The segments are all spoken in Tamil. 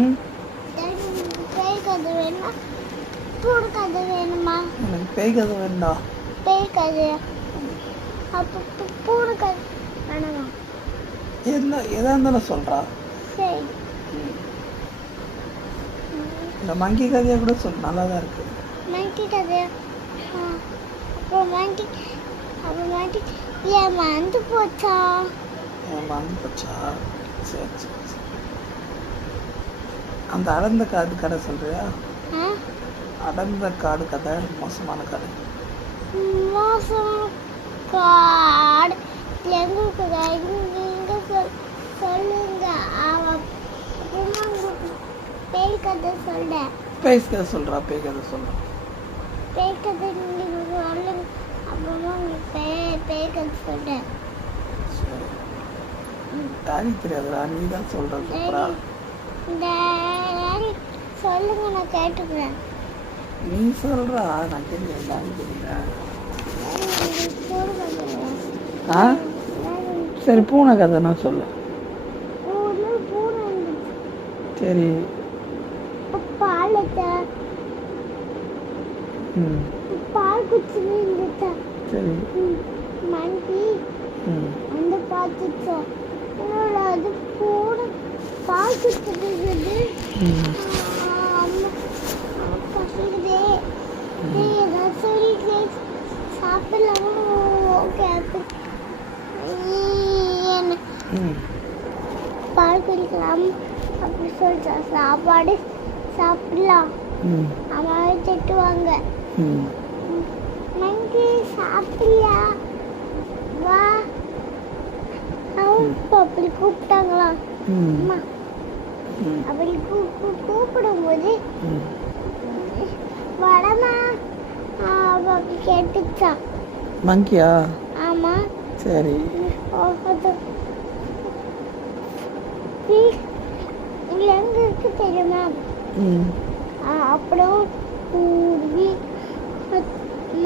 ம் பேய் கதை வேணுமா பூடு கதை வேணுமா? எனக்கு பேய் கதை வேண்டா. பேய் கதை அப்போ பூடு கதை வேணுமா? எதா இருந்தாலும் சொல்கிறா. சரி. இந்த மங்கி கதையை கூட சொல், நல்லா தான் இருக்கு. மங்கி கதையா? அப்புறம் ஏன் மறந்து போச்சா? மறந்து போச்சா? சரி சரி சரி. அந்த அடர்ந்த காடு கதை சொல்றியா? அடர்ந்த காடு கதை மோசமான கதை. மோசமான காடு எங்களுக்கு இங்க சொல்லுங்க. அப்புறமா உங்களுக்கு பேய் கதை சொல்றேன். பேய் கதை சொல்றா. பேய் கதை சொல்றா. பேய் கதை நீங்க சொல்லுங்க. அப்புறமா உங்களுக்கு பேய் கதை சொல்றேன். யாருக்கு தெரியாதுடா, நீ தான் சொல்றது. சொல்லுங்க, நான் கேட்டுக்கிறேன். நீ சொல்றா, நான் கேட்கிறேன். யாருக்கு தெரியல. சரி, பூனை கதை நான் சொல்லு. சரி. பால் குடிச்சுன்னு இருந்துச்சா? சரி. மங்கி வந்து பார்த்துச்சா? அது பூனை பால் குடிச்சிட்டு இருக்குது. பசங்களே ஏதாவது சொல்லி சாப்பிடலாம். ஓகே, பால் குடிக்கலாம் அப்படி சொல்லிச்சா? சாப்பாடு சாப்பிடலாம். அம்மா திட்டுவாங்க. மங்கி சாப்பிடலையா? வா. அப்படி கூப்பிட்டாங்களா? அம்மா அப்படி கூப்பிடும்போது வடமா அப்படி கேட்டுச்சா? மங்கியா? ஆமா. சரி. எங்க இருக்கு தெரியுமா? அப்புறம்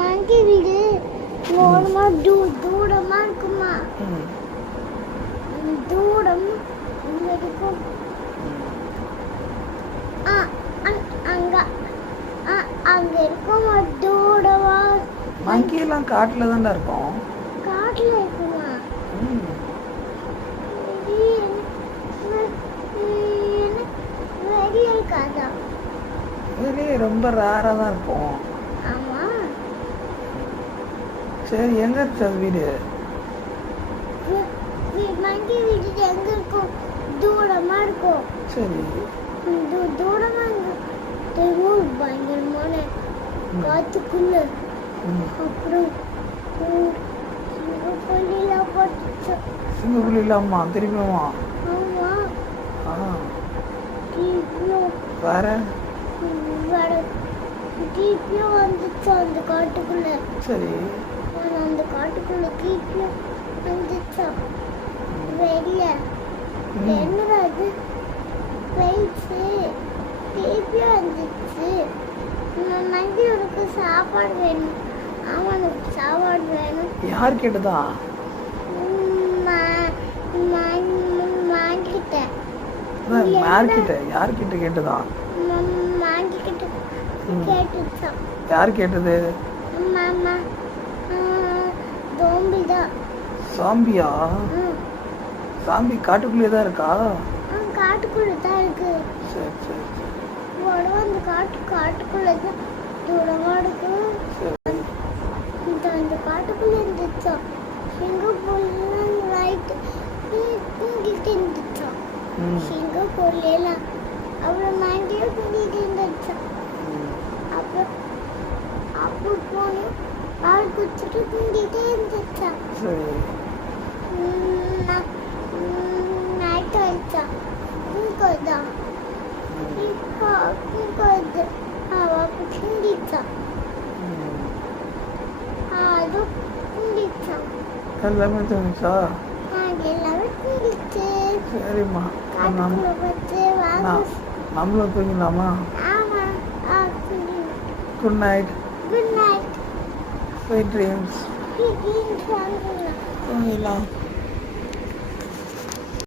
மங்கி வீடு ஓரமா தூரமா இருக்குமா? தூரம் இருக்கும். அங்க இருக்கும் தூரமா. மங்கி எல்லாம் காட்டுல தான்டா இருக்கும். காட்டுல இருக்குமா? வெளியே இருக்காதா? வெளியே ரொம்ப ரேரா தான் இருக்கும். ஆமா. சரி, எங்க இருக்கு வீடு? மங்கி வீடு எங்க இருக்கும்? தூரமா இருக்கும். சரி. தூரமா பயங்கரமான காத்துக்குள்ள. அப்புறம் சிங்கப்புலிலாம் போட்டுச்சு. சிங்கப்புலி இல்லாமா? திரும்பியுமா? ஆமா. வேற டீப்பியும் வந்துச்சு அந்த காட்டுக்குள்ள. சரி. அந்த காட்டுக்குள்ள டீப்பியும் வந்துச்சா? வெளிய என்னடா அது போயிடுச்சு. டீப்பியும் வந்துச்சு. மங்கி உனக்கு சாப்பாடு வேணும். ஆமா, எனக்கு சாப்பாடு வேணும். யார் கேட்டதா? மாங்கிட்ட. யார்கிட்ட கேட்டதா? மாங்கிட்ட கேட்டுச்சா? யார் கேட்டது? மாமா தோம்பிதான். சாம்பியா? சாம்பி காட்டுக்குள்ளே தான் இருக்கா? காட்டுக்குள்ள தான் இருக்கு. சரி சரி சரி. அந்த காட்டுக்குள்ள தான் தூரமா இருக்கு. அந்த காட்டுக்குள்ள இருந்துச்சா? சிங்கப்பூர்ல ரைட் இங்கிட்டு இருந்துச்சா? சிங்கப்பூர்ல அப்புறம் மங்கியும் இங்கிட்டு இருந்துச்சா? அப்புறம் போனோம் பால் குடிச்சிட்டு இங்கிட்டே இருந்துச்சா? நைட் ஆயிடுச்சா? தூங்கதான் தூங்கிச்சா? அதுவும் தூங்கிச்சா? எல்லாமே தூங்கிச்சா? எல்லாமே தூங்கிச்சு. சரிம்மா, நம்மளும் தூங்கலாமா? ஆமா. Good night. Good night. Sweet dreams. தூங்கலாம். தூங்கலாம்.